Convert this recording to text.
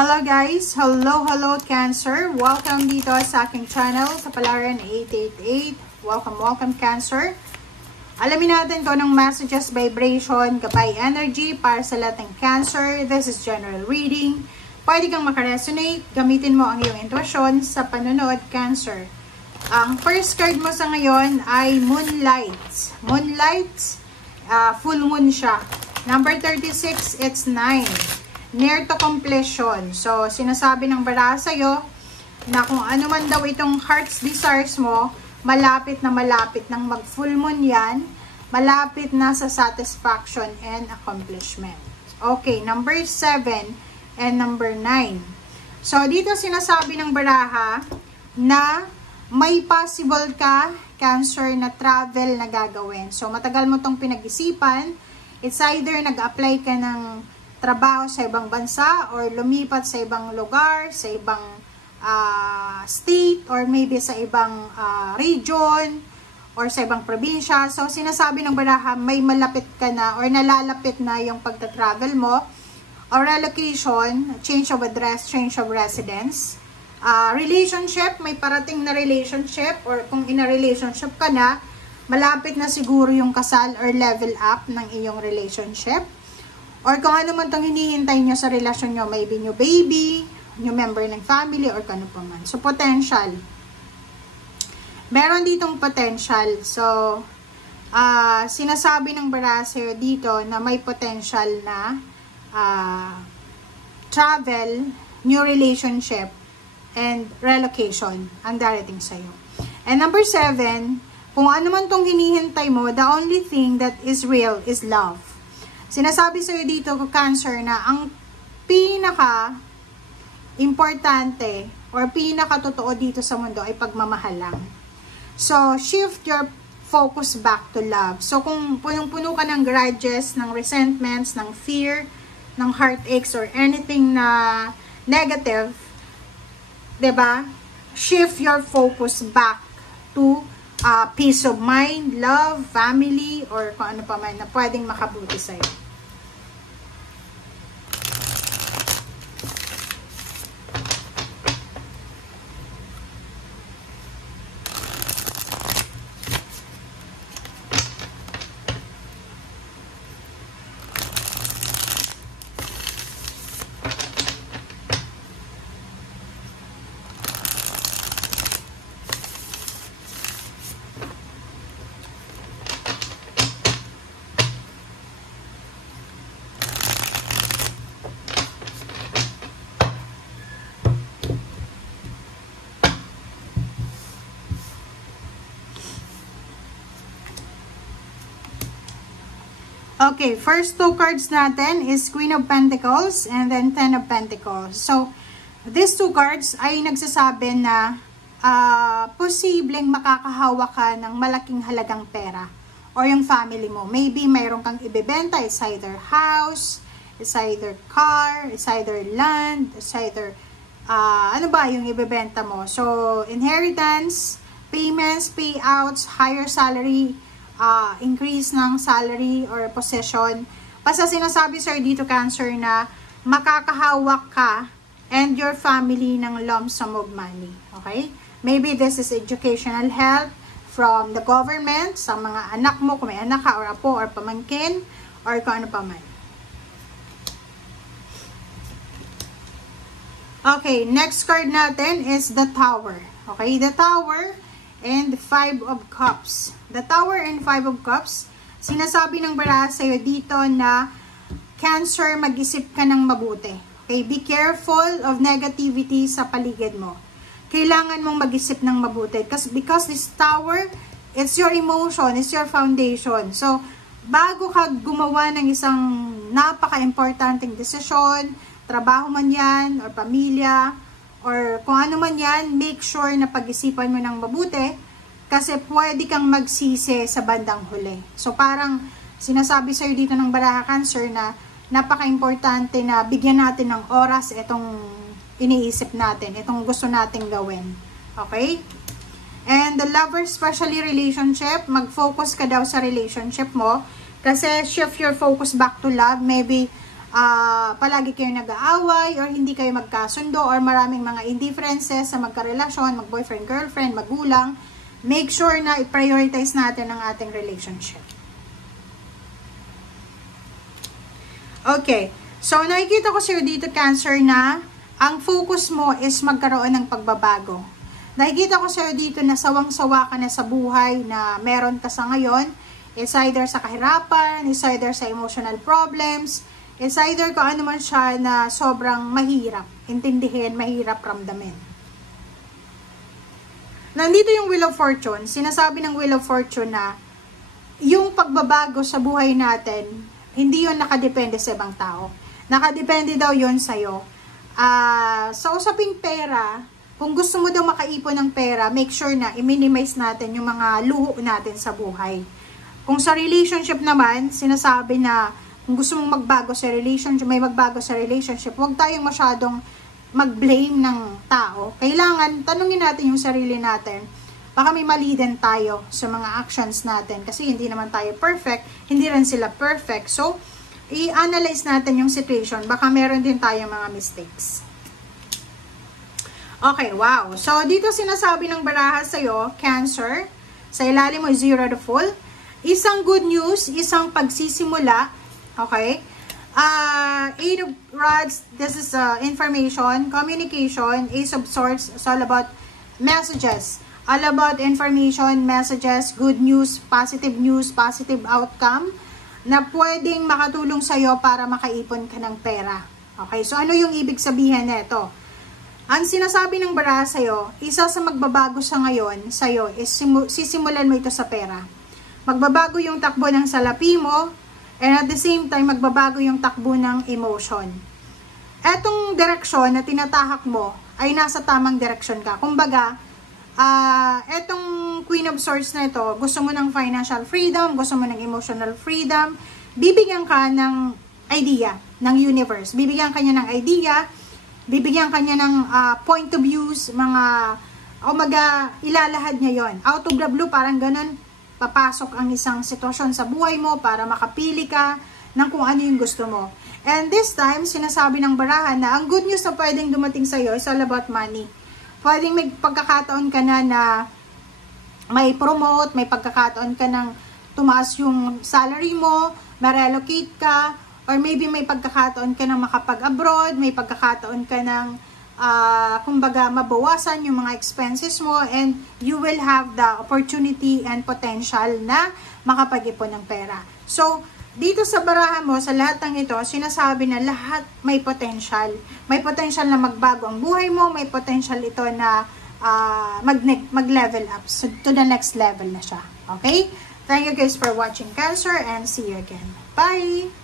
Hello guys! Hello Cancer! Welcome dito sa aking channel sa Palaran 888. Welcome Cancer! Alamin natin kung anong messages, vibration, gabay energy para sa lahat ng Cancer. This is general reading. Pwede kang makaresonate. Gamitin mo ang iyong intuition sa panonood, Cancer. Ang first card mo sa ngayon ay Moonlight. Moonlight, full moon siya. Number 36, it's 9. Near to completion. So, sinasabi ng baraha sa'yo na kung ano man daw itong heart's desires mo, malapit na mag full moon yan, malapit na sa satisfaction and accomplishment. Okay, number 7 and number 9. So, dito sinasabi ng baraha na may possible ka, Cancer, na travel na gagawin. So, matagal mo tong pinag-isipan. It's either nag-apply ka ng trabaho sa ibang bansa or lumipat sa ibang lugar, sa ibang state or maybe sa ibang region or sa ibang probinsya. So, sinasabi ng baraha, may malapit ka na or nalalapit na yung pagta-travel mo or relocation, change of address, change of residence. Relationship, may parating na relationship or kung in a relationship ka na, malapit na siguro yung kasal or level up ng iyong relationship. Or kung ano man itong hinihintay nyo sa relasyon nyo, maybe new baby, new member ng family, or kano pa man. So, potential. Meron ditong potential. So, sinasabi ng baraha sa'yo dito na may potential na travel, new relationship, and relocation ang darating sa'yo. And number 7, kung ano man itong hinihintay mo, the only thing that is real is love. Sinasabi sa'yo dito, Cancer, na ang pinaka-importante or pinaka-totoo dito sa mundo ay pagmamahal lang. So, shift your focus back to love. So, kung punong-puno ka ng grudges, ng resentments, ng fear, ng heartaches, or anything na negative, diba? Shift your focus back to peace of mind, love, family, or kung ano pa man na pwedeng makabuti sa'yo. Okay, first two cards natin is Queen of Pentacles and then Ten of Pentacles. So, these two cards ay nagsasabi na posibleng makakahawa ka ng malaking halagang pera or yung family mo. Maybe mayroon kang ibebenta. It's either house, it's either car, it's either land, it's either ano ba yung ibebenta mo. So, inheritance, payments, payouts, higher salary, increase ng salary or position. Basta sinasabi sir dito, Cancer, na makakahawak ka and your family ng lump sum of money. Okay? Maybe this is educational help from the government sa mga anak mo, kung may anak ka or apo or pamangkin or kung ano pa man. Okay, next card natin is the Tower. Okay, the Tower and the Five of Cups. The Tower and Five of Cups, sinasabi ng baraha sa'yo dito na Cancer, mag-isip ka ng mabuti. Okay, be careful of negativity sa paligid mo. Kailangan mong mag-isip ng mabuti. Because this Tower, it's your emotion, it's your foundation. So, bago ka gumawa ng isang napaka-importanting desisyon, trabaho man yan, or pamilya, or kung ano man yan, make sure na pag-isipan mo ng mabuti kasi pwede kang magsisi sa bandang huli. So, parang sinasabi sa'yo dito ng baraha, Cancer, na napaka-importante na bigyan natin ng oras itong iniisip natin, itong gusto nating gawin. Okay? And the lover, especially relationship, mag-focus ka daw sa relationship mo kasi shift your focus back to love. Maybe palagi kayo nag-aaway or hindi kayo magkasundo or maraming mga indifferences sa magkarelasyon, mag-boyfriend, girlfriend, magulang, make sure na i-prioritize natin ang ating relationship. Okay, so nakikita ko sa'yo dito, Cancer, na ang focus mo is magkaroon ng pagbabago. Nakikita ko sa'yo dito na sawang-sawa ka na sa buhay na meron ka sa ngayon. It's either sa kahirapan, it's either sa emotional problems, it's either kung ano man siya na sobrang mahirap intindihin, mahirap ramdamin. Nandito yung Wheel of Fortune. Sinasabi ng Wheel of Fortune na yung pagbabago sa buhay natin, hindi yun nakadepende sa ibang tao. Nakadepende daw yun sa'yo. Sa usaping pera, kung gusto mo daw makaipon ng pera, make sure na i-minimize natin yung mga luho natin sa buhay. Kung sa relationship naman, sinasabi na kung gusto mong magbago sa relationship, may magbago sa relationship, huwag tayong masyadong mag-blame ng tao. Kailangan, tanungin natin yung sarili natin. Baka may mali din tayo sa mga actions natin kasi hindi naman tayo perfect, hindi rin sila perfect. So, i-analyze natin yung situation. Baka meron din tayong mga mistakes. Okay, wow. So, dito sinasabi ng baraha sa'yo, Cancer, sa ilalim mo 0 to full. Isang good news, isang pagsisimula. Okay? Eight of Rods, this is information, communication. Ace of Swords, it's all about messages. All about information, messages, good news, positive outcome na pwedeng makatulong sa'yo para makaipon ka ng pera. Okay? So, ano yung ibig sabihin nito? Ang sinasabi ng baraha sa'yo, isa sa magbabago sa ngayon sa'yo is sisimulan mo ito sa pera. Magbabago yung takbo ng salapi mo, and at the same time, magbabago yung takbo ng emotion. Etong direksyon na tinatahak mo ay nasa tamang direksyon ka. Kumbaga, etong Queen of Swords na ito, gusto mo ng financial freedom, gusto mo ng emotional freedom, bibigyan ka ng idea ng universe. Bibigyan ka niya ng idea, bibigyan ka niya ng point of views, ilalahad niya yon. Out of the blue, parang ganun, papasok ang isang sitwasyon sa buhay mo para makapili ka ng kung ano yung gusto mo. And this time, sinasabi ng baraha na ang good news na pwedeng dumating sa'yo is all about money. Pwedeng may pagkakataon ka na may promote, may pagkakataon ka ng tumaas yung salary mo, ma-relocate ka, or maybe may pagkakataon ka ng makapag-abroad, may pagkakataon ka ng kumbaga mabawasan yung mga expenses mo, and you will have the opportunity and potential na makapag-ipon ng pera. So, dito sa baraha mo, sa lahat ng ito, sinasabi na lahat may potential. May potential na magbago ang buhay mo, may potential ito na mag-level up. So, to the next level na siya. Okay? Thank you guys for watching, Cancer, and see you again. Bye!